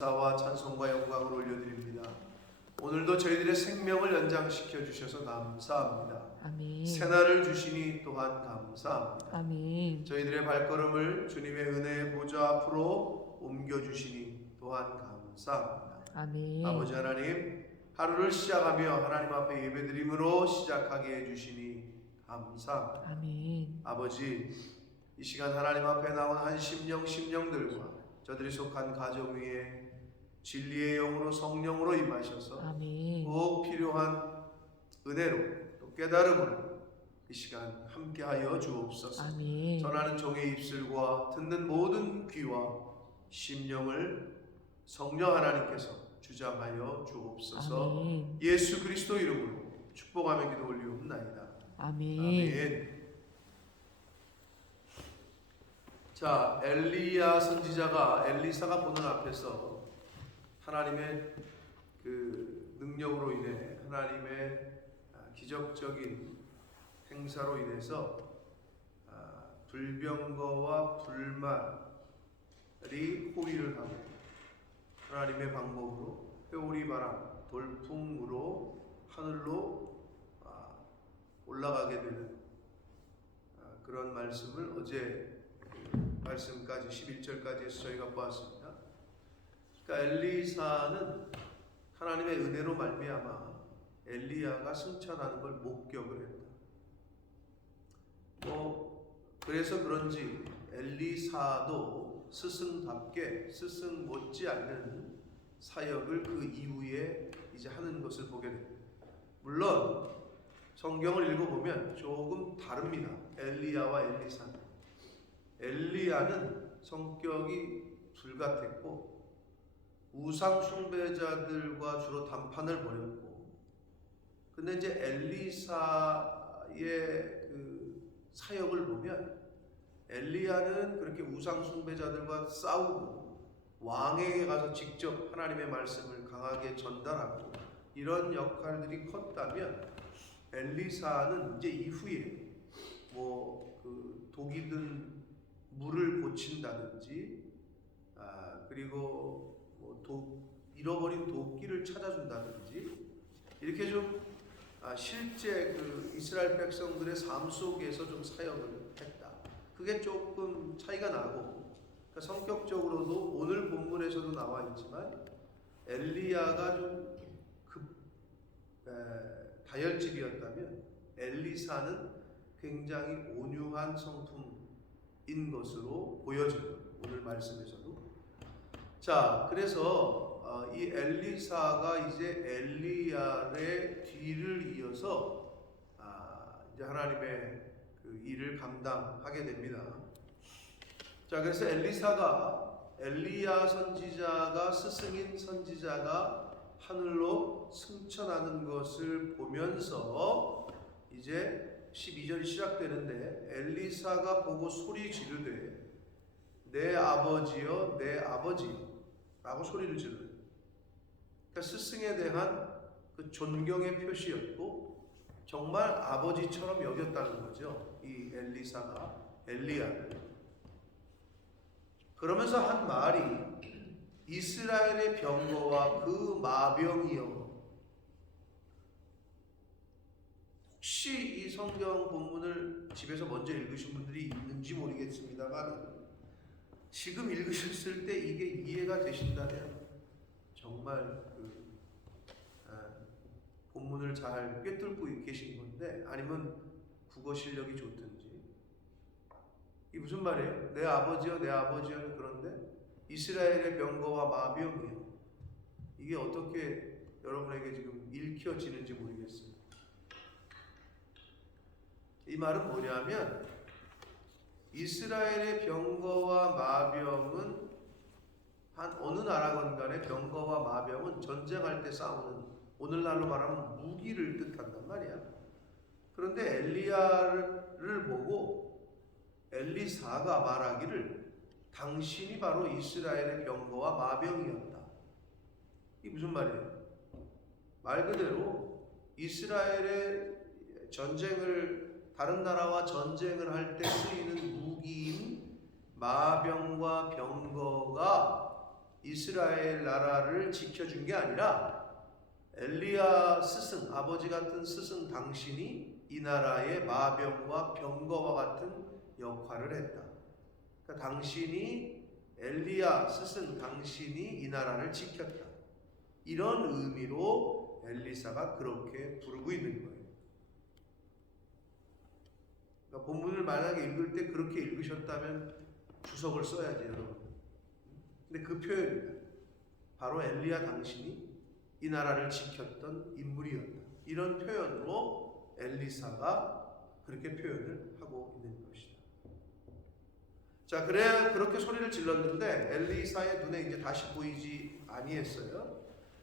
감사와 찬송과 영광을 올려드립니다. 오늘도 저희들의 생명을 연장시켜 주셔서 감사합니다. 아멘. 새날을 주시니 또한 감사합니다. 아멘. 저희들의 발걸음을 주님의 은혜의 보좌 앞으로 옮겨 주시니 또한 감사합니다. 아멘. 아버지 하나님, 하루를 시작하며 하나님 앞에 예배드림으로 시작하게 해주시니 감사합니다. 아멘. 아버지, 이 시간 하나님 앞에 나온 한 심령들과 저들이 속한 가정 위에 진리의 영으로 성령으로 임하셔서 아멘. 꼭 필요한 은혜로 또 깨달음으로 이 시간 함께하여 주옵소서. 아멘. 전하는 종의 입술과 듣는 모든 귀와 심령을 성령 하나님께서 주장하여 주옵소서. 아멘. 예수 그리스도 이름으로 축복하며 기도 올리옵나이다. 아멘. 아멘. 자, 엘리야 선지자가 엘리사가 보는 앞에서 하나님의 그 능력으로 인해 하나님의 기적적인 행사로 인해서 불병거와 불말이 호위를 하고 하나님의 방법으로 회오리 바람, 돌풍으로 하늘로 올라가게 되는 그런 말씀을 어제 말씀까지 11절까지 해서 저희가 보았습니다. 그러니까 엘리사는 하나님의 은혜로 말미암아 엘리야가 승천하는 걸 목격을 했다. 그래서 그런지 엘리사도 스승답게 스승 못지않는 사역을 그 이후에 이제 하는 것을 보게 됩니다. 물론 성경을 읽어보면 조금 다릅니다. 엘리야와 엘리사는. 엘리야는 성격이 불같았고 우상 숭배자들과 주로 담판을 벌였고, 근데 이제 엘리사의 그 사역을 보면 엘리야는 그렇게 우상 숭배자들과 싸우고 왕에게 가서 직접 하나님의 말씀을 강하게 전달하고 이런 역할들이 컸다면, 엘리사는 이제 이후에 그 독이 든 물을 고친다든지 그리고 잃어버린 도끼를 찾아준다든지 이렇게 좀 실제 그 이스라엘 백성들의 삶 속에서 좀 사역을 했다. 그게 조금 차이가 나고, 그러니까 성격적으로도 오늘 본문에서도 나와 있지만 엘리야가 좀 다혈질이었다면 엘리사는 굉장히 온유한 성품인 것으로 보여져요. 오늘 말씀에서도. 자, 그래서 이 엘리사가 이제 엘리야의 뒤를 이어서 이제 하나님의 그 일을 감당하게 됩니다. 자, 그래서 엘리야 선지자가 스승인 선지자가 하늘로 승천하는 것을 보면서 이제 12절이 시작되는데, 엘리사가 보고 소리 지르되 내 아버지여 내 아버지여 라고 소리를 지르는, 그러니까 스승에 대한 그 존경의 표시였고 정말 아버지처럼 여겼다는 거죠, 이 엘리사가 엘리야를. 그러면서 한 말이 이스라엘의 병거와 그 마병이여. 혹시 이 성경 본문을 집에서 먼저 읽으신 분들이 있는지 모르겠습니다만, 지금 읽으셨을 때 이게 이해가 되신다면 정말 본문을 잘 꿰뚫고 계신 건데, 아니면 국어 실력이 좋든지. 이 무슨 말이에요? 내 아버지여 내 아버지여는 그런데 이스라엘의 병거와 마병이요. 이게 어떻게 여러분에게 지금 읽혀지는지 모르겠어요. 이 말은 뭐냐면, 이스라엘의 병거와 마병은 어느 나라건 간에 병거와 마병은 전쟁할 때 싸우는, 오늘날로 말하면 무기를 뜻한단 말이야. 그런데 엘리야를 보고 엘리사가 말하기를 당신이 바로 이스라엘의 병거와 마병이었다. 이게 무슨 말이에요? 말 그대로 이스라엘의 다른 나라와 전쟁을 할 때 쓰이는 무기인 마병과 병거가 이스라엘 나라를 지켜준 게 아니라 엘리야 스승, 아버지 같은 스승 당신이 이 나라의 마병과 병거와 같은 역할을 했다. 그러니까 당신이 엘리야 스승 당신이 이 나라를 지켰다. 이런 의미로 엘리사가 그렇게 부르고 있는 거예요. 그러니까 본문을 만약에 읽을 때 그렇게 읽으셨다면 주석을 써야지 여러분. 근데 그 표현입니다. 바로 엘리야 당신이 이 나라를 지켰던 인물이었다. 이런 표현으로 엘리사가 그렇게 표현을 하고 있는 것이다. 자, 그렇게 소리를 질렀는데 엘리사의 눈에 이제 다시 보이지 아니했어요.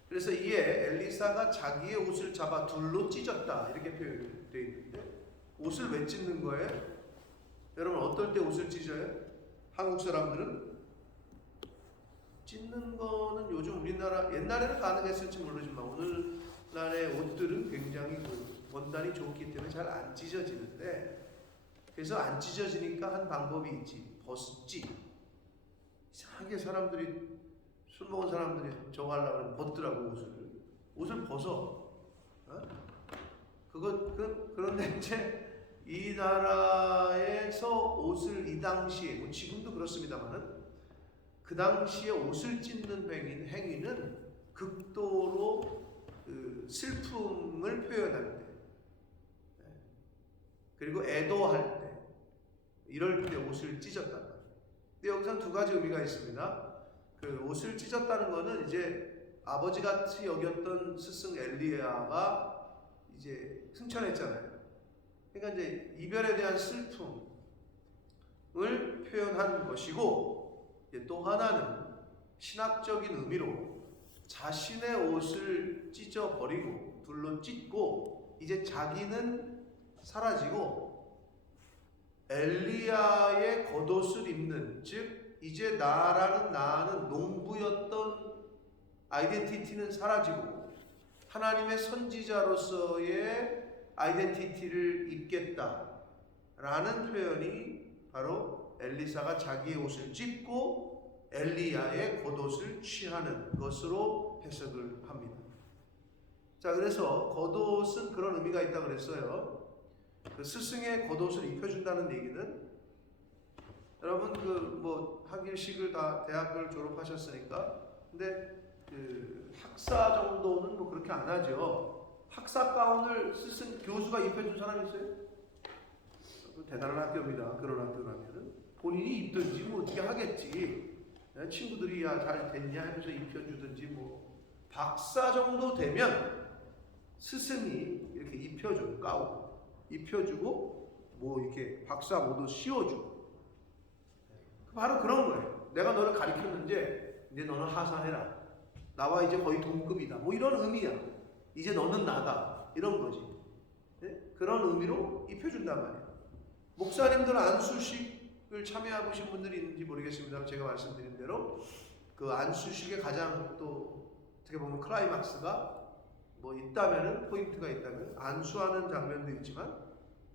그래서 이에 엘리사가 자기의 옷을 잡아 둘로 찢었다 이렇게 표현되어 있는데, 옷을 왜 찢는 거예요? 여러분 어떨 때 옷을 찢어요? 한국 사람들은 찢는 거는 요즘 우리나라 옛날에는 가능했을지 모르지만 오늘날의 옷들은 굉장히 원단이 좋기 때문에 잘 안 찢어지는데, 그래서 안 찢어지니까 한 방법이 있지. 벗지. 이상하게 사람들이 술 먹은 사람들이 저거 하려고 하면 벗더라고 옷을 벗어. 그런데 이제 이 나라에서 옷을 이 당시에 뭐 지금도 그렇습니다만은 그 당시에 옷을 찢는 행위는 극도로 슬픔을 표현할 때, 그리고 애도할 때, 이럴 때 옷을 찢었단 말이에요. 근데 여기서 두 가지 의미가 있습니다. 그 옷을 찢었다는 것은 이제 아버지 같이 여겼던 스승 엘리야가 이제 승천했잖아요. 그러니까 이제 이별에 대한 슬픔을 표현한 것이고, 또 하나는 신학적인 의미로 자신의 옷을 찢어버리고 둘로 찢고 이제 자기는 사라지고 엘리야의 겉옷을 입는, 즉 이제 나는 농부였던 아이덴티티는 사라지고 하나님의 선지자로서의 아이덴티티를 입겠다라는 표현이 바로 엘리사가 자기의 옷을 찢고 엘리야의 겉옷을 취하는 것으로 해석을 합니다. 자, 그래서 겉옷은 그런 의미가 있다고 그랬어요. 그 스승의 겉옷을 입혀준다는 얘기는, 여러분 뭐 학일식을 다 대학을 졸업하셨으니까, 근데 그 학사 정도는 뭐 그렇게 안 하죠. 학사 가운을 스승 교수가 입혀준 사람이 있어요? 대단한 학교입니다. 그런 학교라면은 본인이 입든지 뭐 어떻게 하겠지. 친구들이 야 잘 됐냐 하면서 입혀주든지, 뭐 박사 정도 되면 스승이 이렇게 입혀줘요. 가운 입혀주고 뭐 이렇게 박사 모두 씌워주고, 바로 그런 거예요. 내가 너를 가르쳤는데 이제 너는 하사해라. 나와 이제 거의 동급이다. 뭐 이런 의미야. 이제 너는 나다. 이런 거지. 네? 그런 의미로 입혀준단 말이에요. 목사님들 안수식을 참여해보신 분들이 있는지 모르겠습니다. 제가 말씀드린 대로 그 안수식의 가장 또 어떻게 보면 클라이막스가 뭐 있다면은, 포인트가 있다면 안수하는 장면도 있지만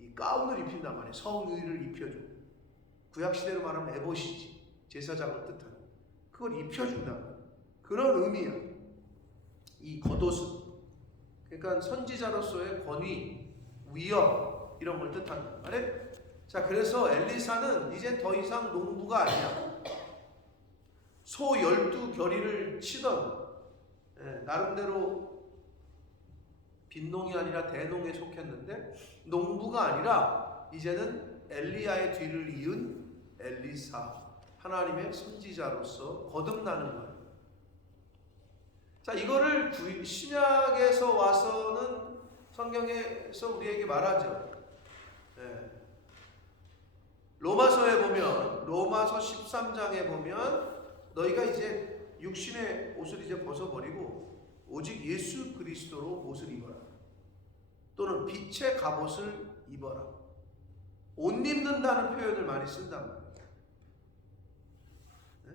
이 가운을 입힌단 말이에요. 성의를 입혀주고, 구약시대로 말하면 에봇이지, 제사장을 뜻하는 그걸 입혀준다. 그런 의미야 이 겉옷은. 그러니까 선지자로서의 권위, 위엄 이런 걸 뜻한단 말이에요. 자, 그래서 엘리사는 이제 더 이상 농부가 아니야. 소 12겨리를 치던, 나름대로 빈농이 아니라 대농에 속했는데 농부가 아니라 이제는 엘리야의 뒤를 이은 엘리사, 하나님의 선지자로서 거듭나는 거예요. 자, 이거를 신약에서 와서는 성경에서 우리에게 말하죠. 로마서에 보면, 로마서 13장에 보면 너희가 이제 육신의 옷을 이제 벗어버리고 오직 예수 그리스도로 옷을 입어라. 또는 빛의 갑옷을 입어라. 옷 입는다는 표현을 많이 쓴단 말이에요. 네?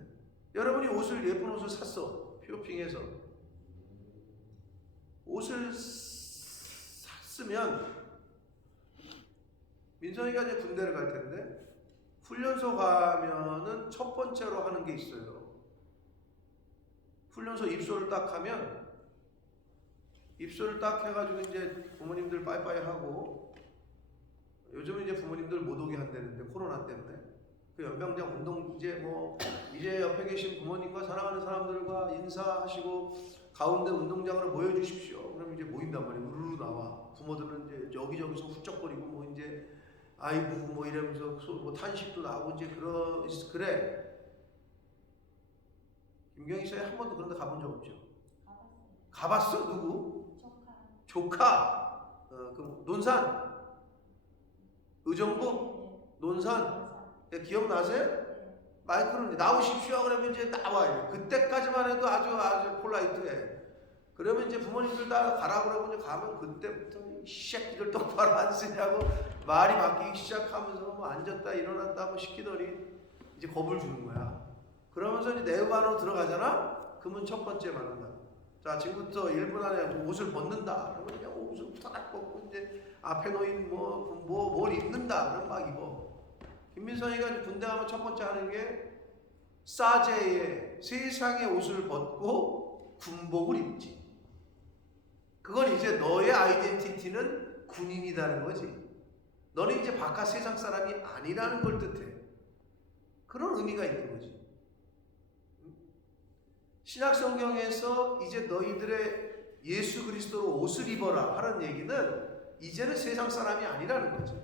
여러분이 예쁜 옷을 샀어. 쇼핑해서. 옷을 샀으면 민선이가 이제 군대를 갈 텐데 훈련소 가면은 첫 번째로 하는 게 있어요. 훈련소 입소를 딱 하면 입소를 딱 해가지고 이제 부모님들 빠이빠이 하고 요즘은 이제 부모님들 못 오게 한다는데 코로나 때문에 그 연병장 운동 이제 옆에 계신 부모님과 사랑하는 사람들과 인사하시고 가운데 운동장으로 모여주십시오. 그럼 이제 모인단 말이에요. 우르르 나와. 부모들은 이제 여기저기서 훌쩍거리고 뭐 이제 아이고 뭐 이러면서 뭐 탄식도 나오고 이제 그래. 김경희 씨 한 번도 그런 데 가본 적 없죠? 가봤어? 누구? 조카. 그 논산. 의정부. 논산. 기억나세요? 마이크로 나오십시오. 그러면 이제 나와요. 그때까지만 해도 아주 폴라이트해. 그러면 이제 부모님들 다 가라 그러고 이제 가면 그때부터 이 새끼들 똑바로 안 쓰냐고 말이 바뀌기 시작하면서 뭐 앉았다 일어났다 뭐 시키더니 이제 겁을 주는 거야. 그러면서 이제 내부 안으로 들어가잖아? 그러면 첫 번째 말한다. 자, 지금부터 1분 안에 옷을 벗는다. 그러면 그냥 옷을 딱 벗고 이제 앞에 놓인 뭘 입는다. 그럼 막 입어. 김민선이가 군대 가면 첫 번째 하는 게 사제의 세상의 옷을 벗고 군복을 입지. 그건 이제 너의 아이덴티티는 군인이라는 거지. 너는 이제 바깥 세상 사람이 아니라는 걸 뜻해. 그런 의미가 있는 거지. 신약 성경에서 이제 너희들의 예수 그리스도로 옷을 입어라 하는 얘기는 이제는 세상 사람이 아니라는 거지.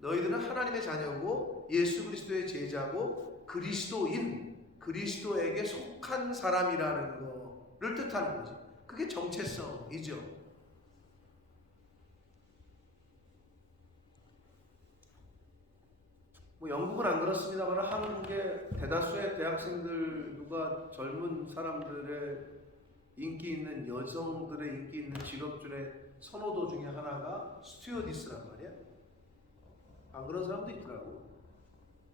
너희들은 하나님의 자녀고 예수 그리스도의 제자고 그리스도에게 속한 사람이라는 거를 뜻하는 거지. 그게 정체성이죠. 뭐 영국은 안 그렇습니다만 한국의 대다수의 대학생들 누가 젊은 사람들의 인기 있는 여성들의 인기 있는 직업 중에 선호도 중에 하나가 스튜어디스란 말이야. 안 그런 사람도 있더라고.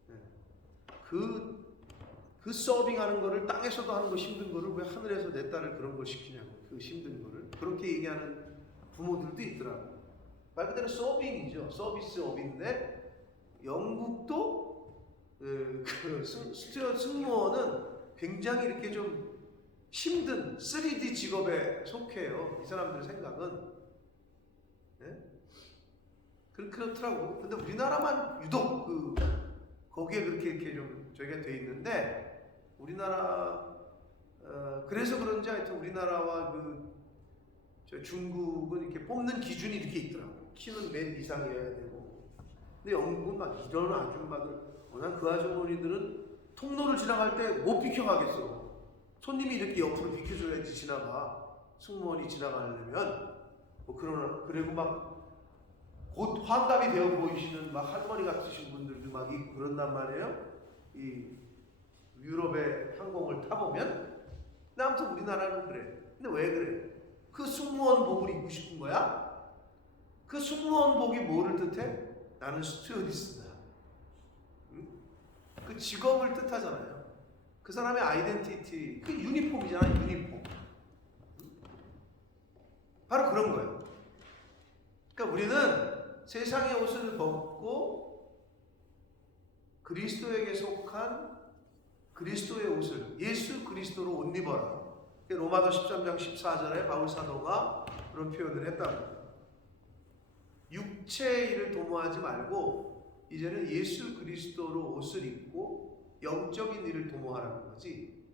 네. 그 서빙하는 거를 땅에서도 하는 거 힘든 거를 왜 하늘에서 내 딸을 그런 걸 시키냐고. 그 힘든 거를 그렇게 얘기하는 부모들도 있더라고. 말 그대로 서빙이죠. 서비스업인데 영국도 스튜어드 승무원은 굉장히 이렇게 좀 힘든 3D 직업에 속해요. 이 사람들 생각은. 네? 그렇더라고. 근데 우리나라만 유독 거기에 그렇게 이렇게 좀 저기가 돼 있는데 우리나라 그래서 그런지 하여튼 우리나라와 저 중국은 이렇게 뽑는 기준이 이렇게 있더라고. 키는 맨 이상이어야 되고. 근데 영국은 막 이런 아줌마들, 난 그 아주머니들은 통로를 지나갈 때 못 비켜가겠어. 손님이 이렇게 옆으로 비켜줘야지 지나가. 승무원이 지나가려면 그리고 막 곧 환갑이 되어 보이시는 막 할머니 같으신 분들도 막 있고 그런단 말이에요. 이 유럽의 항공을 타보면. 근데 아무튼 우리나라는 그래. 근데 왜 그래? 그 승무원복을 입고 싶은 거야? 그 승무원복이 뭐를 뜻해? 나는 스튜어디스다. 응? 그 직업을 뜻하잖아요. 그 사람의 아이덴티티, 그 유니폼이잖아, 유니폼. 응? 바로 그런 거예요. 그러니까 우리는 세상의 옷을 벗고 그리스도에게 속한 그리스도의 옷을 예수 그리스도로 옷 입어라. 로마서 13장 14절에 바울 사도가 그런 표현을 했답니다. 육체의 일을 도모하지 말고 이제는 예수 그리스도로 옷을 입고 영적인 일을 도모하라는 거지.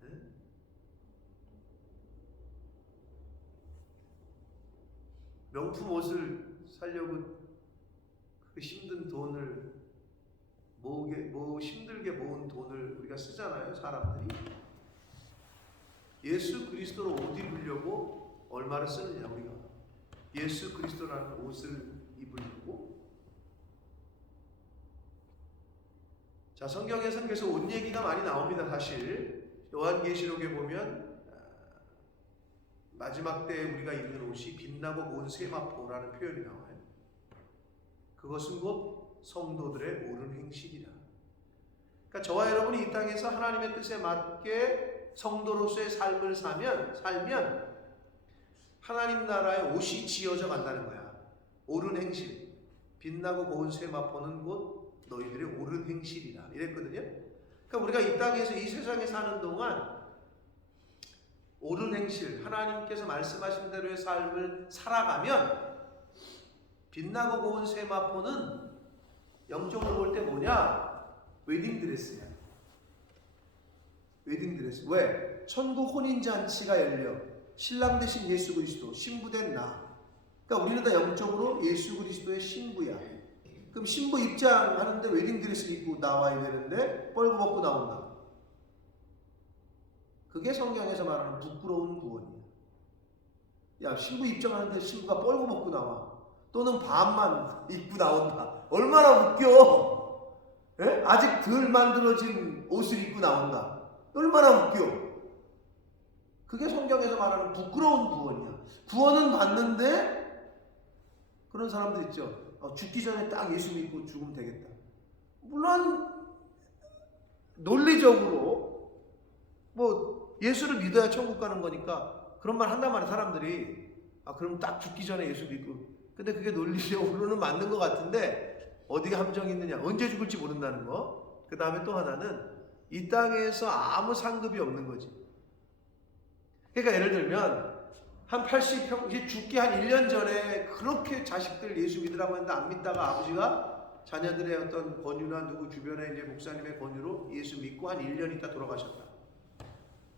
네? 명품 옷을 사려고 그 힘든 돈을 힘들게 모은 돈을 우리가 쓰잖아요, 사람들이. 예수 그리스도로 옷 입으려고 얼마를 쓰느냐, 우리가. 예수 그리스도라는 옷을 입으려고. 자, 성경에서는 그래서 옷 얘기가 많이 나옵니다, 사실. 요한계시록에 보면 마지막 때에 우리가 입는 옷이 빛나고 고운 세마포라는 표현이 나와요. 그것은 곧 성도들의 옳은 행실이라. 그러니까 저와 여러분이 이 땅에서 하나님의 뜻에 맞게 성도로서의 삶을 살면 하나님 나라의 옷이 지어져 간다는 거야. 옳은 행실. 빛나고 고운 세마포는 곧 너희들의 옳은 행실이라. 이랬거든요. 그러니까 우리가 이 땅에서 이 세상에 사는 동안 옳은 행실, 하나님께서 말씀하신 대로의 삶을 살아가면 빛나고 고운 세마포는 영적으로 볼 때 뭐냐? 웨딩드레스야. 웨딩드레스. 왜? 천국 혼인잔치가 열려 신랑 되신 예수 그리스도, 신부된 나. 그러니까 우리는 다 영적으로 예수 그리스도의 신부야. 그럼 신부 입장하는데 웨딩드레스 입고 나와야 되는데 뻘고 벗고 나온다. 그게 성경에서 말하는 부끄러운 구원이야. 야, 신부 입장하는데 신부가 뻘고 벗고 나와. 또는 반만 입고 나온다. 얼마나 웃겨. 예? 아직 덜 만들어진 옷을 입고 나온다. 얼마나 웃겨. 그게 성경에서 말하는 부끄러운 구원이야. 구원은 받는데 그런 사람들 있죠. 죽기 전에 딱 예수 믿고 죽으면 되겠다. 물론 논리적으로 뭐 예수를 믿어야 천국 가는 거니까 그런 말 한단 말이야. 사람들이 그럼 딱 죽기 전에 예수 믿고. 근데 그게 논리적으로는 맞는 것 같은데 어디가 함정이 있느냐. 언제 죽을지 모른다는 거. 그 다음에 또 하나는 이 땅에서 아무 상급이 없는 거지. 그러니까 예를 들면 한 80평 죽기 한 1년 전에 그렇게 자식들 예수 믿으라고 했는데 안 믿다가 아버지가 자녀들의 어떤 권유나 누구 주변에 이제 목사님의 권유로 예수 믿고 한 1년 있다 돌아가셨다.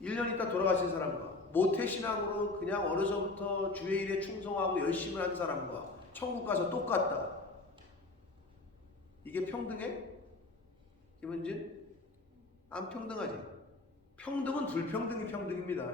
1년 있다 돌아가신 사람과 모태신앙으로 그냥 어려서부터 주의 일에 충성하고 열심히 한 사람과 천국 가서 똑같다. 이게 평등해? 김은진? 안 평등하지. 평등은 불평등이 평등입니다.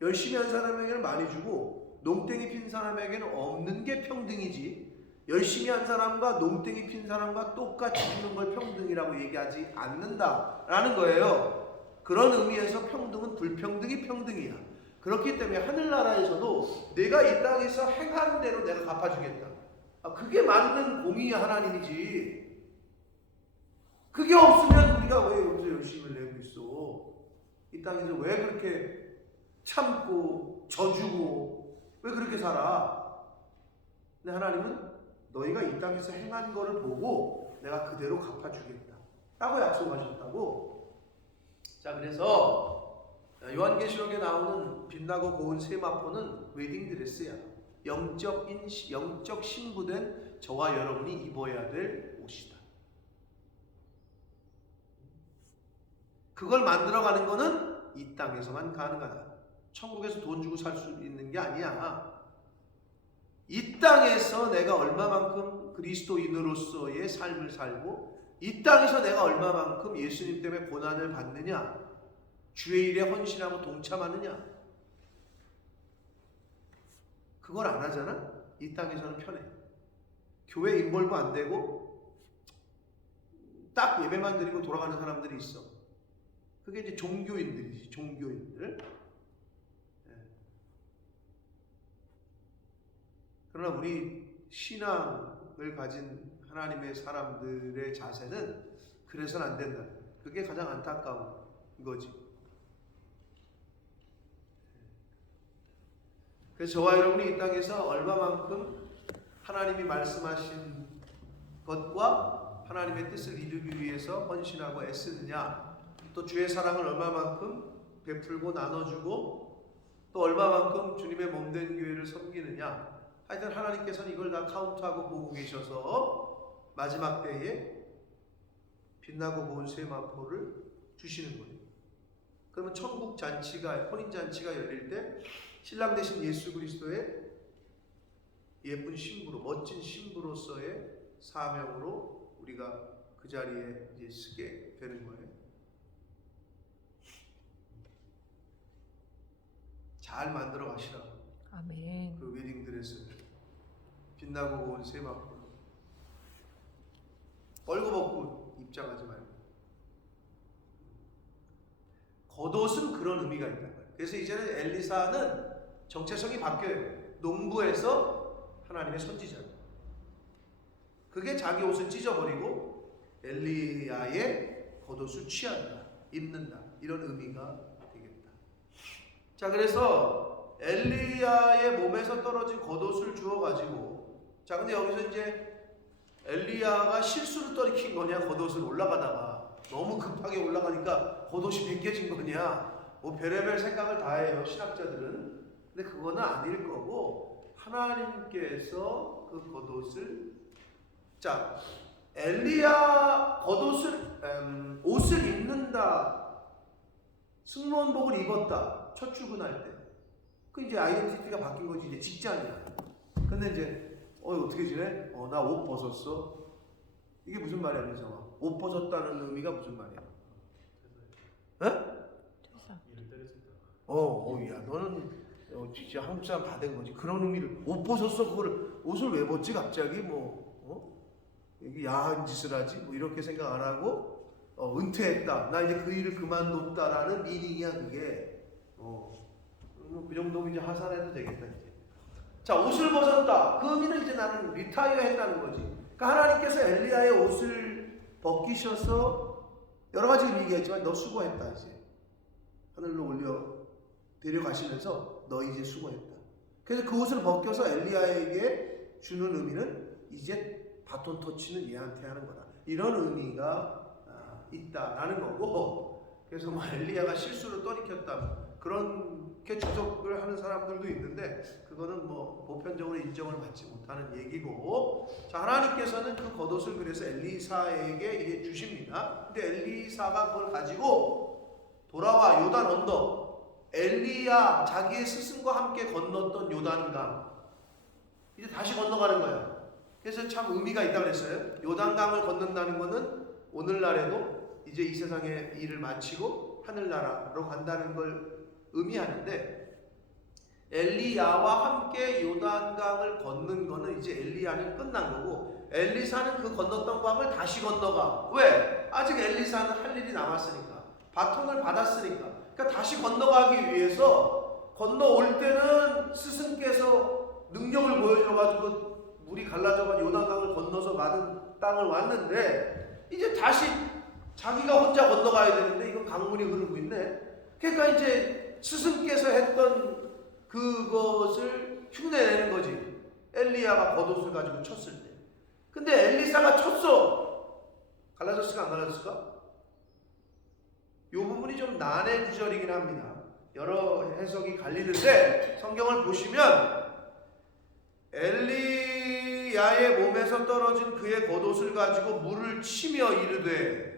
열심히 한 사람에게는 많이 주고 농땡이 핀 사람에게는 없는 게 평등이지, 열심히 한 사람과 농땡이 핀 사람과 똑같이 주는 걸 평등이라고 얘기하지 않는다라는 거예요. 그런 의미에서 평등은 불평등이 평등이야. 그렇기 때문에 하늘나라에서도 내가 이 땅에서 행한 대로 내가 갚아주겠다. 그게 맞는 공의 하나님이지. 그게 없으면 우리가 왜 여기서 열심히 내고 있어? 이 땅에서 왜 그렇게 참고 져주고 왜 그렇게 살아? 근데 하나님은 너희가 이 땅에서 행한 거를 보고 내가 그대로 갚아주겠다 라고 약속하셨다고. 자, 그래서 요한계시록에 나오는 빛나고 고운 세마포는 웨딩드레스야. 영적 신부된 저와 여러분이 입어야 될 옷이다. 그걸 만들어가는 거는 이 땅에서만 가능하다. 천국에서 돈 주고 살 수 있는 게 아니야. 이 땅에서 내가 얼마만큼 그리스도인으로서의 삶을 살고 이 땅에서 내가 얼마만큼 예수님 때문에 고난을 받느냐, 주의 일에 헌신하고 동참하느냐, 그걸 안 하잖아? 이 땅에서는 편해. 교회 인볼브 안 되고 딱 예배만 드리고 돌아가는 사람들이 있어. 그게 이제 종교인들이지, 종교인들. 그러나 우리 신앙을 가진 하나님의 사람들의 자세는 그래서는 안 된다. 그게 가장 안타까운 거지. 그래서 저와 여러분이 이 땅에서 얼마만큼 하나님이 말씀하신 것과 하나님의 뜻을 이루기 위해서 헌신하고 애쓰느냐, 또 주의 사랑을 얼마만큼 베풀고 나눠주고 또 얼마만큼 주님의 몸된 교회를 섬기느냐, 하여튼 하나님께서는 이걸 다 카운트하고 보고 계셔서 마지막 때에 빛나고 고운 세마포를 주시는 거예요. 그러면 천국 잔치가, 혼인 잔치가 열릴 때 신랑 되신 예수 그리스도의 예쁜 신부로, 멋진 신부로서의 사명으로 우리가 그 자리에 이제 서게 되는 거예요. 잘 만들어 가시라고. 아멘. 그 웨딩드레스를 빛나고 고운 세마포 뻘고 벗고 입장하지 말고. 겉옷은 그런 의미가 있단 말이에요. 그래서 이제는 엘리사는 정체성이 바뀌어요. 농부에서 하나님의 선지자예요. 그게 자기 옷을 찢어버리고 엘리야의 겉옷을 취한다, 입는다, 이런 의미가 되겠다. 자, 그래서 엘리야의 몸에서 떨어진 겉옷을 주워가지고, 자, 근데 여기서 이제 엘리야가 실수를 떨어뜨린 거냐, 겉옷을 올라가다가 너무 급하게 올라가니까 겉옷이 벗겨진 거냐, 뭐 별의별 생각을 다 해요, 신학자들은. 근데 그거는 아닐 거고, 하나님께서 그 겉옷을, 자, 엘리야 옷을 입는다, 승무원복을 입었다, 첫 출근할 때. 그 이제 아이덴티티가 바뀐 거지, 이제 직장이야. 근데 이제 어떻게 지내? 나 옷 벗었어. 이게 무슨 말이야, 민성아? 옷 벗었다는 의미가 무슨 말이야? 에? 야, 너는 진짜 한국 사람 다 된 거지. 그런 의미를, 옷 벗었어. 그거를 옷을 왜 벗지 갑자기? 이게 야한 짓을 하지? 뭐 이렇게 생각 안 하고 은퇴했다. 나 이제 그 일을 그만뒀다라는 미닝이야 그게. 그 정도면 이제 하산해도 되겠다 이제. 자, 옷을 벗었다. 그 의미는 이제 나는 리타이어 했다는 거지. 그러니까 하나님께서 엘리야의 옷을 벗기셔서 여러 가지 얘기했지만 너 수고했다 이제. 하늘로 올려 데려가시면서 너 이제 수고했다. 그래서 그 옷을 벗겨서 엘리야에게 주는 의미는 이제 바톤 터치는 얘한테 하는 거다. 이런 의미가 있다라는 거고. 그래서 뭐 엘리야가 실수로 떠리켰다. 그렇게 주석을 하는 사람들도 있는데 그거는 뭐 보편적으로 인정을 받지 못하는 얘기고. 자, 하나님께서는 그 겉옷을 그래서 엘리사에게 이제 주십니다. 근데 엘리사가 그걸 가지고 돌아와 요단 언덕, 엘리야 자기의 스승과 함께 건넜던 요단강 이제 다시 건너가는 거야. 그래서 참 의미가 있다고 그랬어요. 요단강을 건넌다는 거는 오늘날에도 이제 이 세상의 일을 마치고 하늘나라로 간다는 걸 의미하는데, 엘리야와 함께 요단강을 걷는 거는 이제 엘리야는 끝난 거고, 엘리사는 그 건넜던 강을 다시 건너가. 왜? 아직 엘리사는 할 일이 남았으니까, 바톤을 받았으니까. 그러니까 다시 건너가기 위해서 건너올 때는 스승께서 능력을 보여줘가지고 물이 갈라져가지고 요단강을 건너서 받은 땅을 왔는데, 이제 다시 자기가 혼자 건너가야 되는데 이건 강물이 흐르고 있네. 그러니까 이제 스승께서 했던 그것을 흉내내는 거지. 엘리야가 겉옷을 가지고 쳤을 때. 근데 엘리사가 쳤어. 갈라졌을까 안 갈라졌을까? 이 부분이 좀 난해 구절이긴 합니다. 여러 해석이 갈리는데 성경을 보시면 엘리야의 몸에서 떨어진 그의 겉옷을 가지고 물을 치며 이르되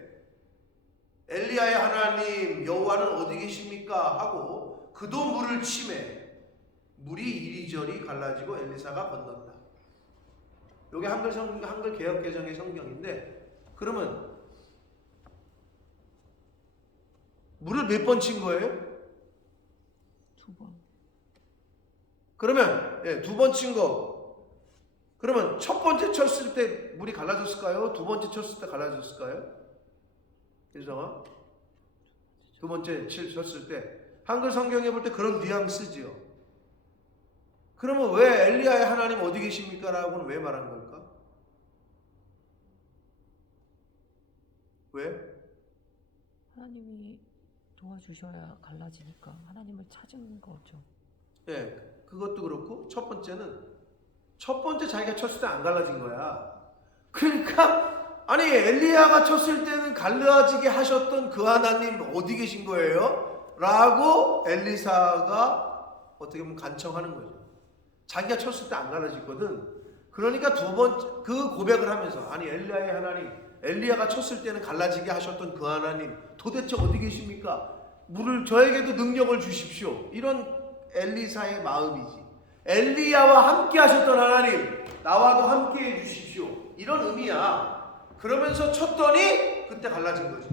엘리야의 하나님 여호와는 어디 계십니까? 하고 그도 물을 치매 물이 이리저리 갈라지고 엘리사가 건넜다. 이게 한글 개역 개정의 성경인데, 그러면 물을 몇 번 친 거예요? 2번. 그러면 2번 친 거. 그러면 첫 번째 쳤을 때 물이 갈라졌을까요? 두 번째 쳤을 때 갈라졌을까요? 일성아, 두 번째 쳤을 때 한글 성경에 볼 때 그런 뉘앙스지요. 그러면 왜 엘리야의 하나님 어디 계십니까? 라고는 왜 말한 걸까? 왜? 하나님이 도와주셔야 갈라지니까 하나님을 찾은 거죠. 네, 그것도 그렇고 첫 번째 자기가 쳤을 때 안 갈라진 거야. 그러니까 아니 엘리야가 쳤을 때는 갈라지게 하셨던 그 하나님 어디 계신 거예요? 라고 엘리사가 어떻게 보면 간청하는 거죠. 자기가 쳤을 때 안 갈라졌거든. 그러니까 두 번째 그 고백을 하면서 아니 엘리야의 하나님, 엘리야가 쳤을 때는 갈라지게 하셨던 그 하나님 도대체 어디 계십니까? 물을 저에게도 능력을 주십시오. 이런 엘리사의 마음이지. 엘리야와 함께 하셨던 하나님 나와도 함께 해 주십시오. 이런 의미야. 그러면서 쳤더니 그때 갈라진 거지.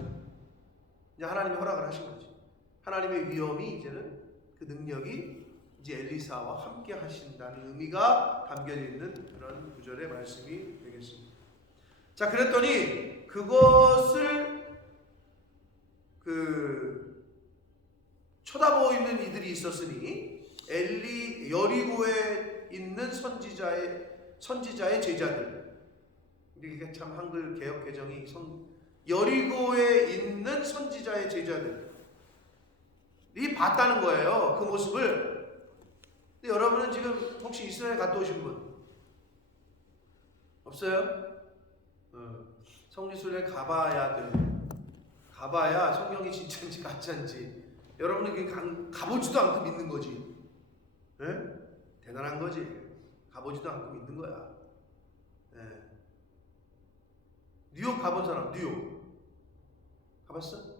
이제 하나님이 허락을 하신 거지. 하나님의 위엄이 이제는 그 능력이 이제 엘리사와 함께 하신다는 의미가 담겨져 있는 그런 구절의 말씀이 되겠습니다. 자, 그랬더니 그것을 쳐다보고 있는 이들이 있었으니 여리고에 있는 선지자의 제자들. 이게 참 한글 개역 개정이 여리고에 있는 선지자의 제자들이 봤다는 거예요. 그 모습을. 근데 여러분은 지금 혹시 이스라엘 갔다 오신 분 없어요? 성지순례 가봐야 성경이 진짜인지 가짜인지 여러분이 가보지도 않고 믿는 거지. 예? 대단한 거지. 가보지도 않고 믿는 거야. 예. 뉴욕 가본 사람, 뉴욕 가봤어?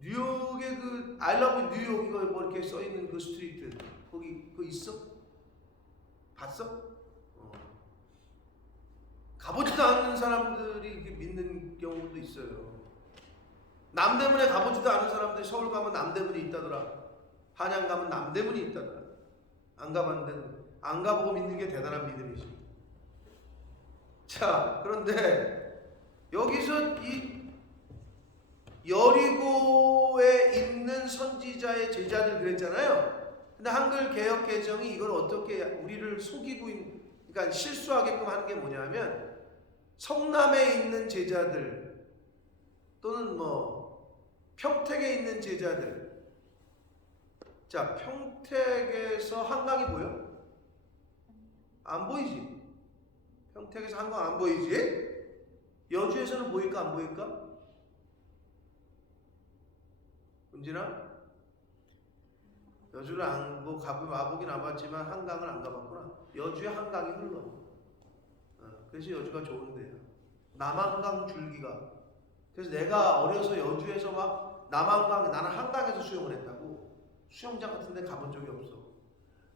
뉴욕에 그 I love 뉴욕 이거 뭐 이렇게 써 있는 그 스트리트 거기 그거 있어? 봤어? 가보지도 않는 사람들이 이렇게 믿는 경우도 있어요. 남대문에 가보지도 않은 사람들이 서울 가면 남대문이 있다더라. 한양 가면 남대문이 있다더라. 안 가봤는데 안 가보고 믿는 게 대단한 믿음이지. 자, 그런데 여기서 이 여리고에 있는 선지자의 제자들 그랬잖아요. 근데 한글 개역 개정이 이걸 어떻게 우리를 속이고 있는, 그러니까 실수하게끔 하는 게 뭐냐면 성남에 있는 제자들 또는 뭐 평택에 있는 제자들. 자, 평택에서 한강이 보여? 안 보이지? 평택에서 한강 안 보이지? 여주에서는 보일까 안 보일까? 은진아? 여주를 와보긴 와봤지만 한강을 안 가봤구나. 여주에 한강이 흘러. 그래서 여주가 좋은데요. 남한강 줄기가. 그래서 내가 어려서 여주에서 막 나는 한강에서 수영을 했다고. 수영장 같은 데 가본 적이 없어.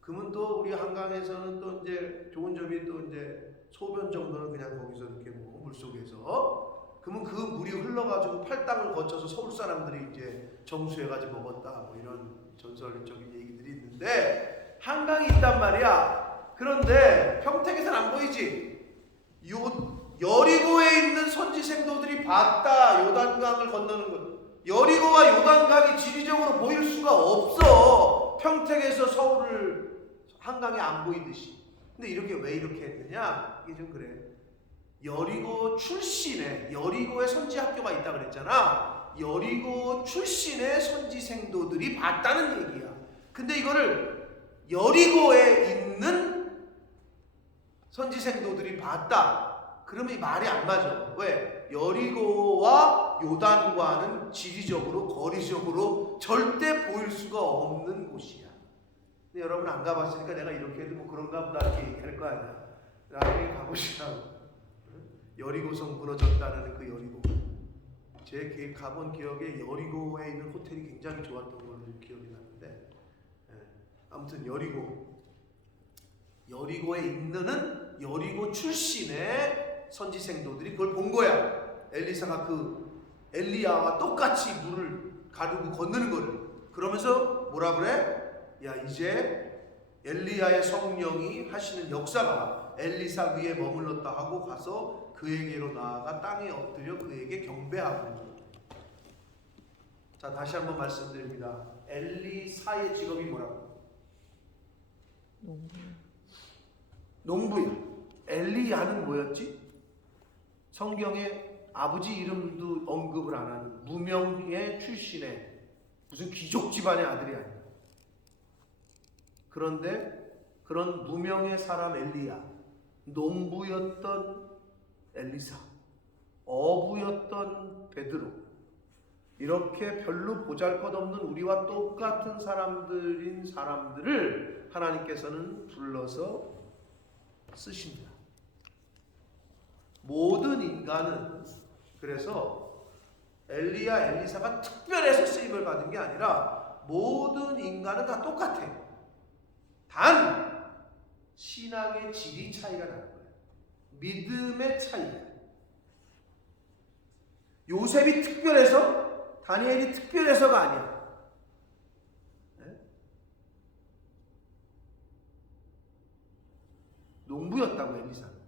그러면 또 우리 한강에서는 또 이제 좋은 점이 또 이제 소변 정도는 그냥 거기서 이렇게 뭐 물속에서. 그러면 그 물이 흘러가지고 팔당을 거쳐서 서울 사람들이 이제 정수해가지고 먹었다. 뭐 이런 전설적인 얘기들이 있는데 한강이 있단 말이야. 그런데 평택에서는 안 보이지. 여리고에 있는 선지 생도들이 봤다. 요단강을 건너는 것. 여리고와 요단강이 지리적으로 보일 수가 없어. 평택에서 서울을 한강이 안 보이듯이. 근데 왜 이렇게 했느냐? 이게 좀 그래. 여리고 출신의 여리고에 선지 학교가 있다 그랬잖아. 여리고 출신의 선지 생도들이 봤다는 얘기야. 근데 이거를 여리고에 있는 선지 생도들이 봤다. 그러면 이 말이 안 맞아. 왜? 여리고와 요단과는 지리적으로 거리적으로 절대 보일 수가 없는 곳이야. 근데 여러분 안 가봤으니까 내가 이렇게 해도 뭐 그런가 보다 이렇게 얘기할 거 아니야. 나중에 가보시라고. 여리고성 무너졌다는 그 여리고. 제 가본 기억에 여리고에 있는 호텔이 굉장히 좋았던 걸로 기억이 나는데, 아무튼 여리고에 있는 여리고 출신의 선지생도들이 그걸 본 거야. 엘리사가 그 엘리야와 똑같이 물을 가르고 건너는 거를. 그러면서 뭐라 그래? 야, 이제 엘리야의 성령이 하시는 역사가 엘리사 위에 머물렀다 하고 가서 그에게로 나아가 땅에 엎드려 그에게 경배하고. 자, 다시 한번 말씀드립니다. 엘리사의 직업이 뭐라고? 농부야. 엘리야는 뭐였지? 성경에 아버지 이름도 언급을 안 하는 무명의 출신의 무슨 귀족 집안의 아들이 아니야. 그런데 그런 무명의 사람 엘리야, 농부였던 엘리사, 어부였던 베드로, 이렇게 별로 보잘것없는 우리와 똑같은 사람들을 하나님께서는 불러서 쓰십니다. 모든 인간은 그래서 엘리사가 특별해서 쓰임을 받은 게 아니라 모든 인간은 다 똑같아. 단 신앙의 질이 차이가 나는 거예요. 믿음의 차이야. 요셉이 특별해서 다니엘이 특별해서가 아니야. 농부였다고 엘리사는.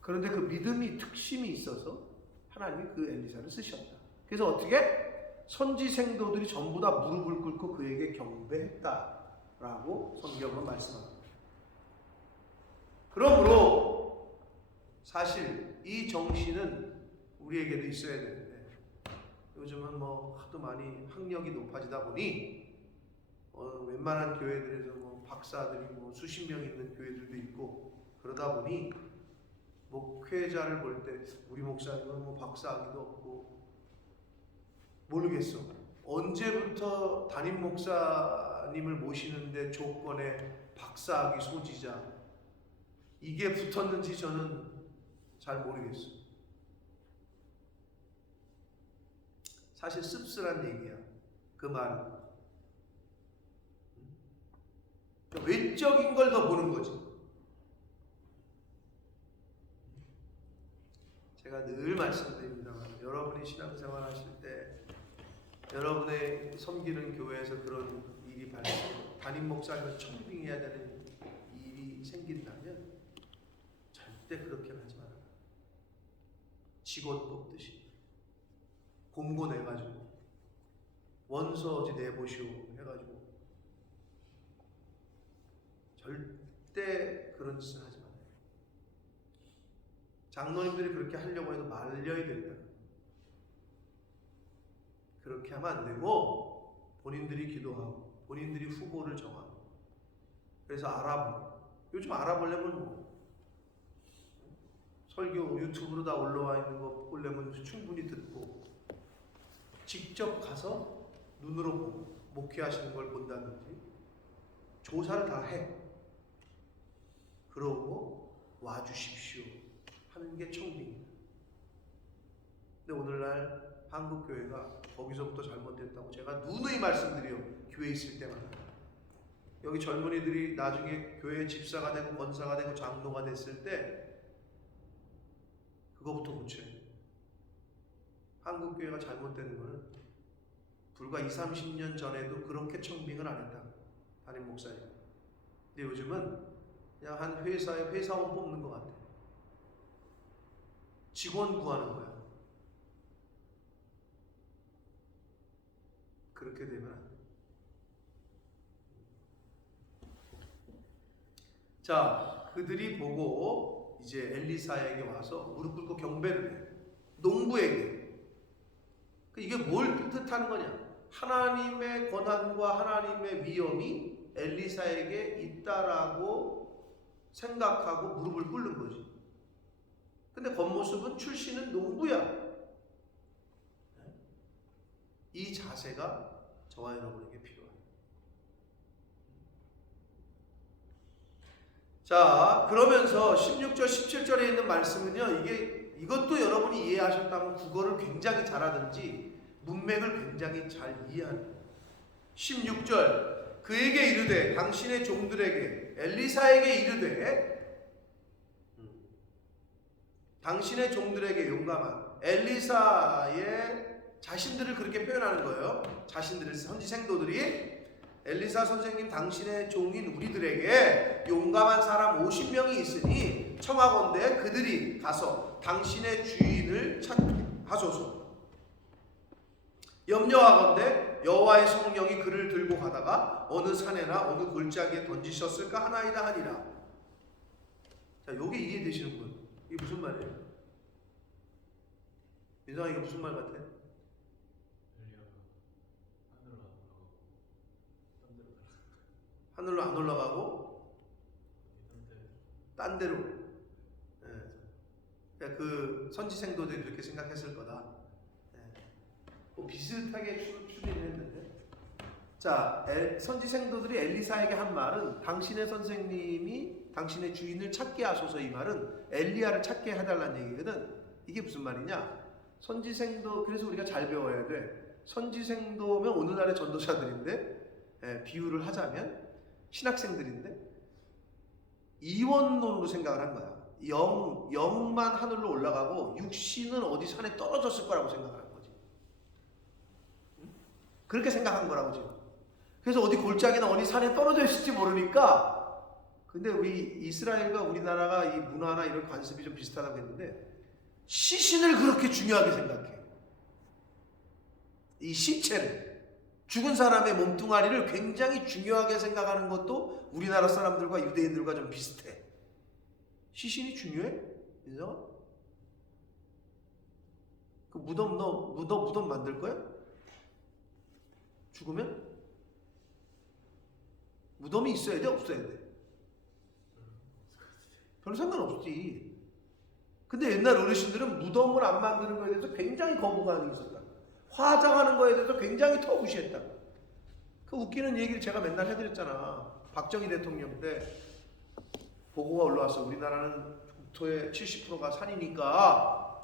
그런데 그 믿음이 특심이 있어서 하나님이 그 엘리사를 쓰셨다. 그래서 어떻게? 선지 생도들이 전부 다 무릎을 꿇고 그에게 경배했다라고 성경은 말씀합니다. 그러므로 사실 이 정신은 우리에게도 있어야 되는데 요즘은 뭐 하도 많이 학력이 높아지다 보니 웬만한 교회들에서 뭐 박사들이 뭐 수십 명 있는 교회들도 있고 그러다 보니 목회자를 볼 때 우리 목사님은 뭐 박사학위도 없고 모르겠어. 언제부터 담임 목사님을 모시는데 조건에 박사학위 소지자 이게 붙었는지 저는 잘 모르겠어요. 사실 씁쓸한 얘기야. 그 말은 외적인 걸 더 보는 거지. 제가 늘 말씀드립니다만 여러분이 신앙생활 하실 때 여러분의 섬기는 교회에서 그런 일이 발생, 담임 목사님을 청빙해야 되는 일이 생긴다면 절대 그렇게는 하지 말아요. 직원 뽑듯이 공고 내가지고 원서 어디 내보시오 해가지고 절대 그런 짓을 하지 말아요. 장로님들이 그렇게 하려고 해도 말려야 된다. 그렇게 하면 안 되고 본인들이 기도하고 본인들이 후보를 정하고 그래서 알아보고 요즘 알아보려면 뭐 설교 유튜브로 다 올라와 있는 거 보려면 충분히 듣고 직접 가서 눈으로 보고 목회하시는 걸 본다든지 조사를 다 해. 그러고 와주십시오 하는 게 청빙이에요. 근데 오늘날 한국교회가 거기서부터 잘못됐다고 제가 누누이 말씀드려 교회에 있을 때마다 여기 젊은이들이 나중에 교회 집사가 되고 권사가 되고 장로가 됐을 때 그거부터 고쳐야 돼요. 한국교회가 잘못되는 거는 불과 20-30년 전에도 그렇게 청빙을 안 했다. 담임 목사님. 근데 요즘은 그냥 한 회사에 회사원 뽑는 것 같아. 직원 구하는 거야. 그렇게 되면 안 돼. 자, 그들이 보고 이제 엘리사에게 와서 무릎 꿇고 경배를 해. 농부에게. 이게 뭘 뜻하는 거냐? 하나님의 권한과 하나님의 위엄이 엘리사에게 있다라고 생각하고 무릎을 꿇는 거지. 근데 겉모습은 출신은 농부야. 이 자세가 저와 여러분에게 필요합니다. 자, 그러면서 16절, 17절에 있는 말씀은요, 이것도 여러분이 이해하셨다면 국어를 굉장히 잘하든지 문맥을 굉장히 잘 이해하는 16절, 그에게 이르되 당신의 종들에게 엘리사에게 이르되 당신의 종들에게 용감한 엘리사의 자신들을 그렇게 표현하는 거예요. 자신들을 선지 생도들이 엘리사 선생님 당신의 종인 우리들에게 용감한 사람 50명이 있으니 청하건대 그들이 가서 당신의 주인을 찾하소서. 염려하건대 여호와의 성령이 그를 들고 가다가 어느 산에나 어느 골짜기에 던지셨을까 하나이다 하니라. 자, 여기 이해되시는 분? 이게 무슨 말이에요? 민성아, 이거 무슨 말 같아? 하늘로 안 올라가고 딴 데로. 그러니까 그 선지생도들이 그렇게 생각했을 거다. 뭐 비슷하게 추리를 했는데, 자, 선지생도들이 엘리사에게 한 말은 당신의 선생님이 당신의 주인을 찾게 하소서. 이 말은 엘리야를 찾게 해달라는 얘기거든. 이게 무슨 말이냐? 선지생도, 그래서 우리가 잘 배워야 돼. 선지생도면 오늘날의 전도자들인데, 비유를 하자면 신학생들인데 이원론으로 생각을 한 거야. 영만 하늘로 올라가고 육신은 어디 산에 떨어졌을 거라고 생각하는 거지. 그렇게 생각한 거라고 지금. 그래서 어디 골짜기나 어디 산에 떨어져 있을지 모르니까. 근데 우리 이스라엘과 우리나라가 이 문화나 이런 관습이 좀 비슷하다고 했는데 시신을 그렇게 중요하게 생각해. 이 신체를, 죽은 사람의 몸뚱아리를 굉장히 중요하게 생각하는 것도 우리나라 사람들과 유대인들과 좀 비슷해. 시신이 중요해? 인정아? 그 무덤 만들 거야? 죽으면? 무덤이 있어야 돼? 없어야 돼? 별 상관없지. 근데 옛날 어르신들은 무덤을 안 만드는 거에 대해서 굉장히 거부감이 있었다. 화장하는 거에 대해서 굉장히 터부시했다. 그 웃기는 얘기를 제가 맨날 해드렸잖아. 박정희 대통령 때 보고가 올라왔어. 우리나라는 국토의 70%가 산이니까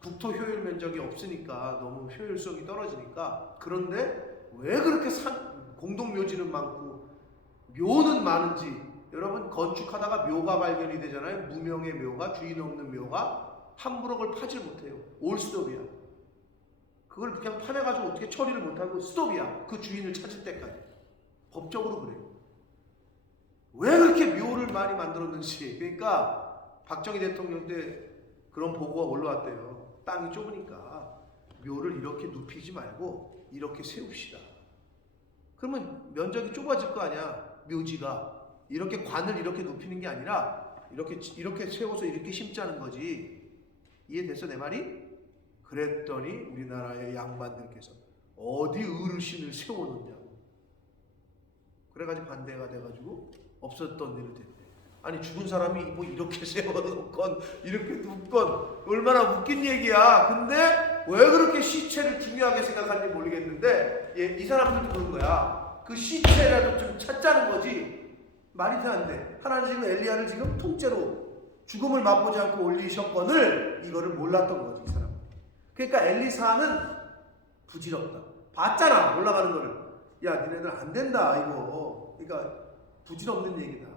국토 효율 면적이 없으니까 너무 효율성이 떨어지니까. 그런데 왜 그렇게 공동묘지는 많고 묘는 많은지. 여러분 건축하다가 묘가 발견이 되잖아요. 무명의 묘가, 주인 없는 묘가 함부로 그걸 파질 못해요. 올 스톱이야. 그걸 그냥 파내가지고 어떻게 처리를 못하고 스톱이야. 그 주인을 찾을 때까지. 법적으로 그래요. 왜 그렇게 묘를 많이 만들었는지. 그러니까 박정희 대통령 때 그런 보고가 올라왔대요. 땅이 좁으니까 묘를 이렇게 눕히지 말고 이렇게 세웁시다. 그러면 면적이 좁아질 거 아니야. 묘지가. 이렇게 관을 이렇게 눕히는 게 아니라 이렇게 세워서 이렇게 심자는 거지. 이해됐어 내 말이? 그랬더니 우리나라의 양반들께서 어디 어르신을 세워놓냐고. 그래가지고 반대가 돼가지고 없었던 일을 됐대. 아니 죽은 사람이 뭐 이렇게 세워놓건 이렇게 눕건 얼마나 웃긴 얘기야. 근데 왜 그렇게 시체를 중요하게 생각하는지 모르겠는데 이 사람들도 그런 거야. 그 시체라도 좀 찾자는 거지. 말이 안 돼. 하나님은 엘리야를 지금 통째로 죽음을 맛보지 않고 올리셨건을 이거를 몰랐던 거지 이 사람. 그러니까 엘리사는 부질없다. 봤잖아 올라가는 거를. 야 니네들 안 된다 이거. 그러니까 부질없는 얘기다.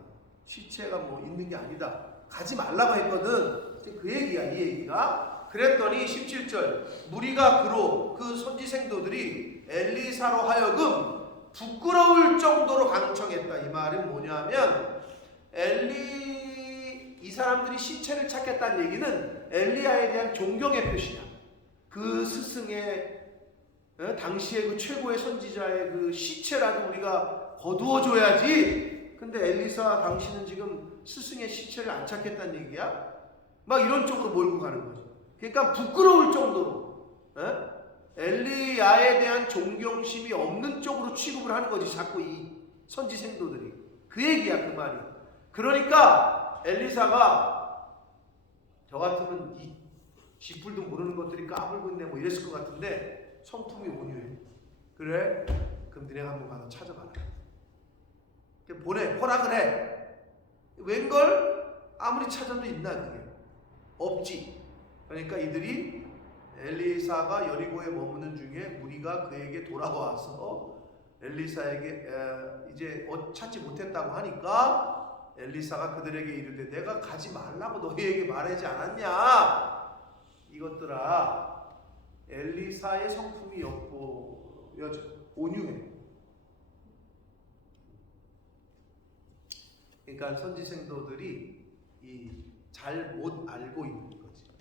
시체가 뭐 있는 게 아니다. 가지 말라고 했거든. 그 얘기야 이 얘기가. 그랬더니 17절 무리가 그로 그 선지생도들이 엘리사로 하여금 부끄러울 정도로 강청했다. 이 말은 뭐냐면 이 사람들이 시체를 찾겠다는 얘기는 엘리야에 대한 존경의 표시야. 그 스승의 당시의 그 최고의 선지자의 그 시체라도 우리가 거두어줘야지. 근데 엘리사 당신은 지금 스승의 시체를 안 찾겠다는 얘기야? 막 이런 쪽으로 몰고 가는 거죠. 그러니까 부끄러울 정도로 엘리야에 대한 존경심이 없는 쪽으로 취급을 하는 거지. 자꾸 이 선지생도들이. 그 얘기야 그 말이. 그러니까 엘리사가 저 같으면 이 쥐뿔도 모르는 것들이 까불고 있네 뭐 이랬을 것 같은데 성품이 온유해. 그래? 그럼 너네가 한번 가서 찾아봐라. 보내. 허락을 해. 웬걸? 아무리 찾아도 있나 그게? 없지. 그러니까 이들이 엘리사가 여리고에 머무는 중에 무리가 그에게 돌아와서 엘리사에게 이제 찾지 못했다고 하니까 엘리사가 그들에게 이르되 내가 가지 말라고 너희에게 말하지 않았냐? 이것들아 엘리사의 성품이 엿보여져. 온유해. 그러니까 선지생도들이 잘 못 알고 있는 거지.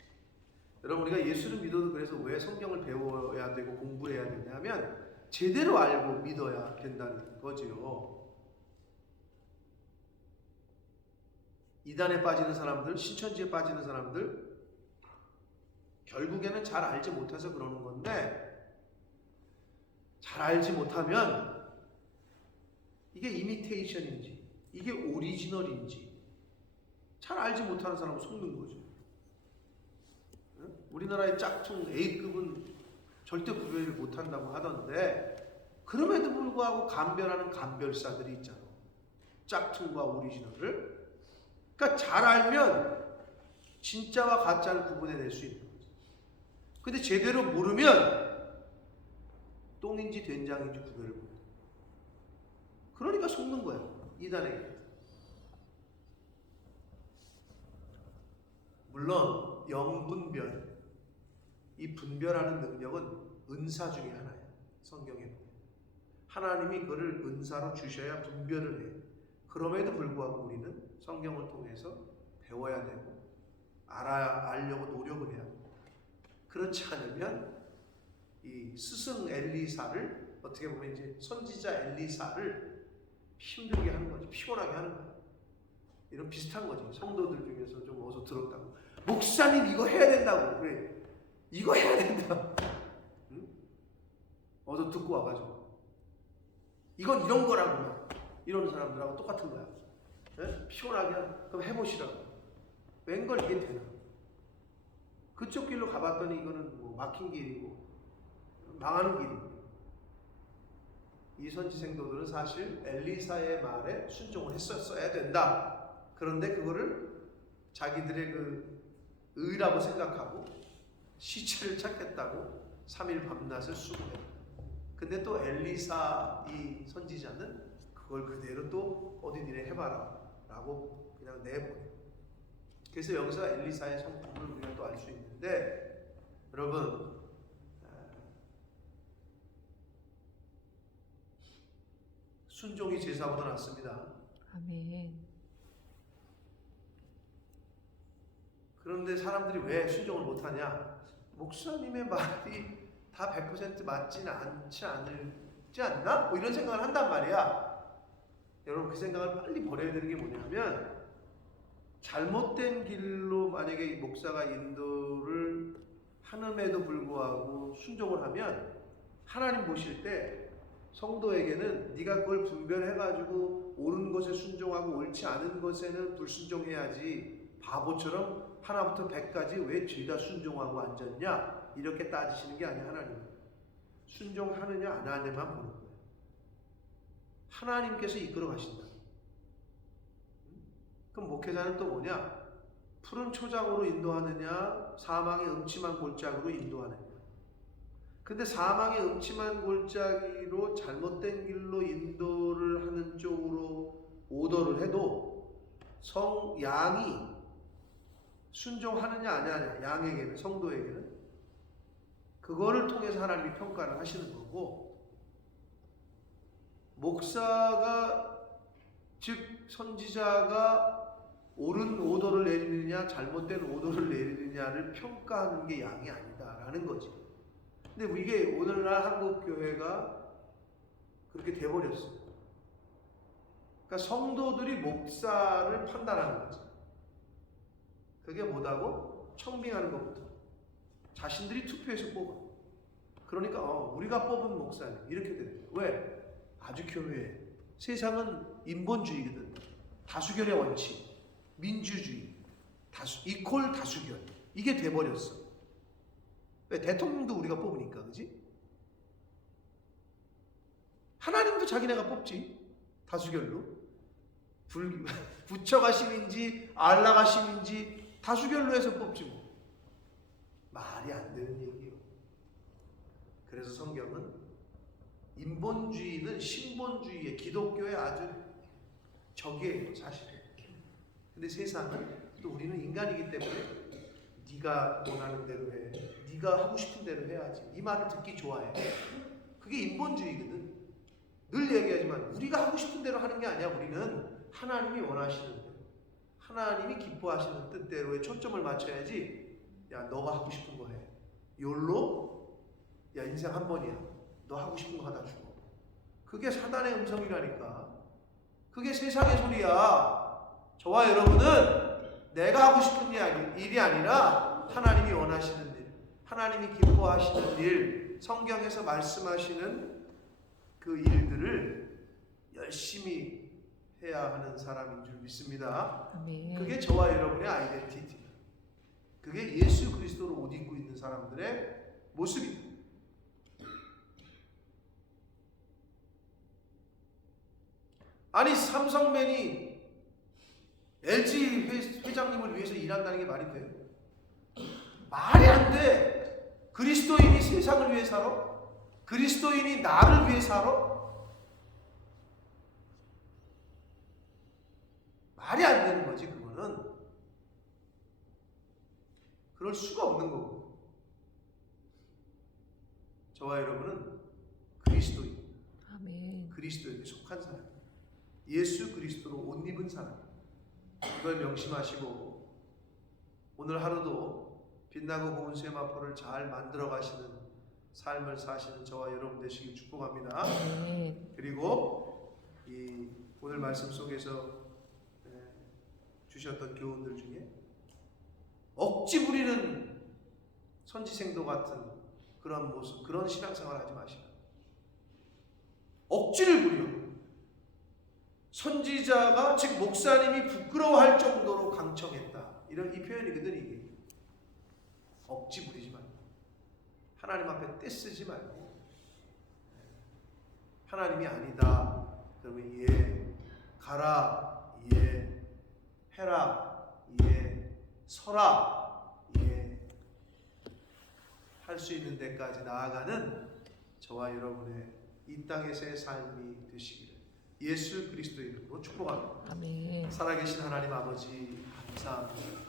여러분 우리가 예수를 믿어도 그래서 왜 성경을 배워야 되고 공부해야 되냐면 제대로 알고 믿어야 된다는 거지요. 이단에 빠지는 사람들, 신천지에 빠지는 사람들 결국에는 잘 알지 못해서 그러는 건데 잘 알지 못하면 이게 이미테이션인지 이게 오리지널인지 잘 알지 못하는 사람은 속는 거죠. 우리나라의 짝퉁 A급은 절대 구별을 못한다고 하던데 그럼에도 불구하고 감별하는 감별사들이 있잖아. 짝퉁과 오리지널을. 그러니까 잘 알면 진짜와 가짜를 구분해낼 수 있는 거죠. 근데 제대로 모르면 똥인지 된장인지 구별을 못해. 그러니까 속는 거야. 이단에게. 물론 영분별, 이 분별하는 능력은 은사 중에 하나예요. 성경에 보면 하나님이 그를 은사로 주셔야 분별을 해요. 그럼에도 불구하고 우리는 성경을 통해서 배워야 되고 알려고 노력을 해야 돼요. 그렇지 않으면 이 스승 엘리사를 어떻게 보면 이제 선지자 엘리사를 힘들게 하는 거지. 피곤하게 하는 거야. 이런 비슷한 거지. 성도들 중에서 좀 어서 들었다고. 목사님 이거 해야 된다고. 그래. 이거 해야 된다. 응? 어서 듣고 와가지고. 이건 이런 거라고 막 이런 사람들하고 똑같은 거야. 네? 피곤하게 그럼 해보시라고. 웬걸 이게 되나? 그쪽 길로 가봤더니 이거는 뭐 막힌 길이고 망하는 길입니다. 이 선지 생도들은 사실 엘리사의 말에 순종을 했었어야 된다. 그런데 그거를 자기들의 그 의라고 생각하고 시체를 찾겠다고 3일 밤낮을 수고했다. 근데 또 엘리사 이 선지자는 그걸 그대로 또 어디 니네 해봐라 라고 그냥 내버려. 그래서 여기서 엘리사의 성품을 우리가 또 알 수 있는데, 여러분 순종이 제사보다 낫습니다. 아멘. 그런데 사람들이 왜 순종을 못하냐? 목사님의 말이 다 100% 맞지는 않지 않나? 뭐 이런 생각을 한단 말이야. 여러분 그 생각을 빨리 버려야 되는 게 뭐냐면, 잘못된 길로 만약에 목사가 인도를 하는에도 불구하고 순종을 하면 하나님 보실 때 성도에게는 네가 그걸 분별해가지고 옳은 것에 순종하고 옳지 않은 것에는 불순종해야지, 바보처럼 하나부터 100까지 왜 죄다 순종하고 앉았냐 이렇게 따지시는 게 아니야. 하나님은 순종하느냐 안 하느냐만 보는 거예요. 하나님께서 이끌어 가신다. 그럼 목회자는 또 뭐냐? 푸른 초장으로 인도하느냐, 사망의 음침한 골짜기로 인도하느냐. 근데 사망의 음침한 골짜기로 잘못된 길로 인도를 하는 쪽으로 오더를 해도 양이 순종하느냐 안 하느냐, 양에게는, 성도에게는 그거를 통해서 하나님이 평가를 하시는 거고, 목사가 즉 선지자가 옳은 오더를 내리느냐 잘못된 오더를 내리느냐를 평가하는 게 양이 아니다라는 거지. 근데 이게 오늘날 한국 교회가 그렇게 돼버렸어요. 그러니까 성도들이 목사를 판단하는 거지. 그게 뭐다고? 청빙하는 것부터 자신들이 투표해서 뽑아. 그러니까 우리가 뽑은 목사님 이렇게 되는 거야. 왜? 아주 교묘해. 세상은 인본주의거든. 다수결의 원칙, 민주주의, 이퀄 다수결, 이게 돼버렸어. 왜? 대통령도 우리가 뽑으니까, 그지? 하나님도 자기네가 뽑지, 다수결로. 부처가 심인지 알라가 심인지 다수결로 해서 뽑지 뭐. 말이 안 되는 얘기예요. 그래서 성경은 인본주의는 신본주의의, 기독교의 아주 적이에요, 사실. 근데 세상은, 또 우리는 인간이기 때문에 네가 원하는 대로 해, 네가 하고 싶은 대로 해야지, 이 말을 듣기 좋아해. 그게 인본주의거든. 늘 얘기하지만 우리가 하고 싶은 대로 하는 게 아니야. 우리는 하나님이 원하시는 대로, 하나님이 기뻐하시는 뜻대로에 초점을 맞춰야지. 야, 너가 하고 싶은 거 해. 욜로? 야, 인생 한 번이야. 너 하고 싶은 거 하다 죽어. 그게 사단의 음성이라니까. 그게 세상의 소리야. 저와 여러분은 내가 하고 싶은 일이 아니라 하나님이 원하시는 일, 하나님이 기뻐하시는 일, 성경에서 말씀하시는 그 일들을 열심히 해야 하는 사람인 줄 믿습니다. 아멘. 그게 저와 여러분의 아이덴티티, 그게 예수 그리스도로 옷 입고 있는 사람들의 모습입니다. 아니, 삼성맨이 LG 회장님을 위해서 일한다는 게 말이 돼? 말이 안 돼. 그리스도인이 세상을 위해 살아? 그리스도인이 나를 위해 살아? 말이 안 되는 거지, 그거는. 그럴 수가 없는 거고. 저와 여러분은 그리스도인, 아멘. 그리스도에게 속한 사람, 예수 그리스도로 옷 입은 사람, 이걸 명심하시고 오늘 하루도 빛나고 고운 세마포를 잘 만들어 가시는 삶을 사시는 저와 여러분 되시길 축복합니다. 아멘. 그리고 이 오늘 말씀 속에서 주셨던 교훈들 중에 억지 부리는 선지생도 같은 그런 모습, 그런 신앙생활 하지 마시고, 억지를 부려 선지자가, 즉 목사님이 부끄러워할 정도로 강청했다, 이런 이 표현이거든. 이게 억지 부리지 말고, 하나님 앞에 떼쓰지 말고 하나님이 아니다. 그러면 예, 가라, 예, 해라, 예, 서라, 예, 할 수 있는 데까지 나아가는 저와 여러분의 이 땅에서의 삶이 되시기를 예수 그리스도의 이름으로 축복합니다. 아멘. 살아계신 하나님 아버지 감사합니다.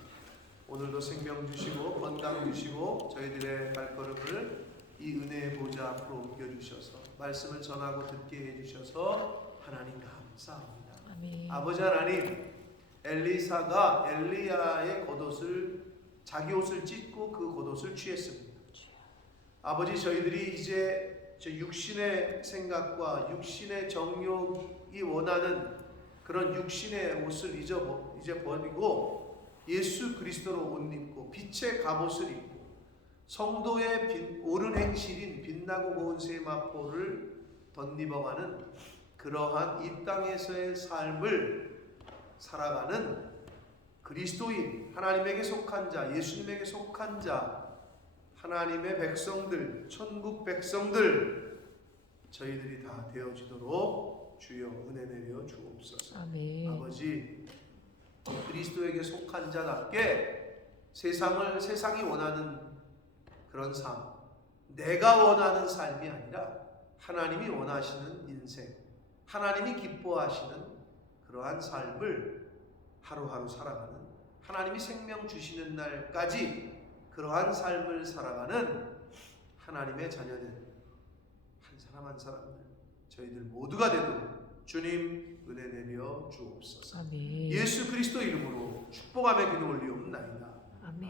오늘도 생명 주시고 건강 주시고 저희들의 발걸음을 이 은혜의 보좌 앞으로 옮겨주셔서 말씀을 전하고 듣게 해주셔서 하나님 감사합니다. 아멘. 아버지 하나님, 엘리사가 엘리야의 겉옷을 자기 옷을 찢고 그 겉옷을 취했습니다. 아버지, 저희들이 이제 저 육신의 생각과 육신의 정욕이 원하는 그런 육신의 옷을 이제 버리고 예수 그리스도로 옷 입고 빛의 갑옷을 입고 성도의 옳은 행실인 빛나고 고운 세마포를 덧입어가는 그러한 이 땅에서의 삶을 살아가는 그리스도인, 하나님에게 속한 자, 예수님에게 속한 자, 하나님의 백성들, 천국 백성들, 저희들이 다 되어지도록 주여 은혜 내려 주옵소서. 아멘. 아버지, 그리스도에게 속한 자답게 세상이 원하는 그런 삶, 내가 원하는 삶이 아니라 하나님이 원하시는 인생, 하나님이 기뻐하시는 그러한 삶을 하루하루 살아가는, 하나님이 생명 주시는 날까지 그러한 삶을 살아가는 하나님의 자녀들, 한 사람 한 사람들, 저희들 모두가 되도록 주님 은혜 내려 주옵소서. 아멘. 예수 그리스도 이름으로 축복하며 기도 올리옵나이다. 아멘.